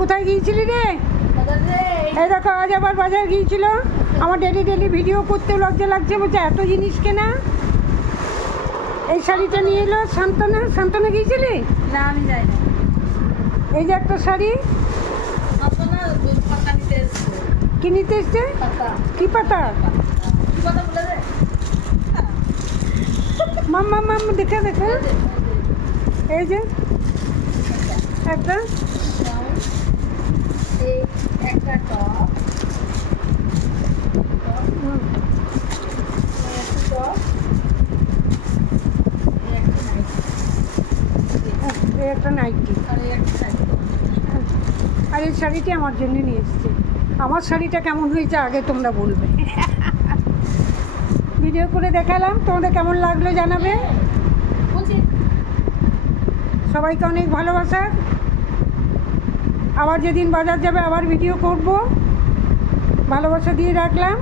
কোথায় গিয়েছিলি রে? এই দেখো আজ আবার বাজার গিয়েছিল। আমার ডেলি ভিডিও করতেও লজ্জা লাগছে, বলছে এত জিনিস কেনা। এই শাড়িটা নিয়ে এলো শান্তনা গিয়েছিলি? না আমি যাই না। এই যে একটা শাড়ি পাতা নিতে এসছে। কি নিতে এসছে? পাতা। কি পাতা? কি পাতা বলে দে? মাম দেখে এই যে একটা এই একটা টপ, এই একটা নাইটি, আর এই শাড়িটি আমার জন্য নিয়ে এসছে। আমার শাড়িটা কেমন হয়েছে আগে তোমরা বলবে। ভিডিও করে দেখালাম, তোমাদের কেমন লাগলো জানাবে। সবাইকে অনেক ভালোবাসা। আবার যেদিন বাজার যাবে আবার ভিডিও করব। ভালোবাসা দিয়ে রাখলাম।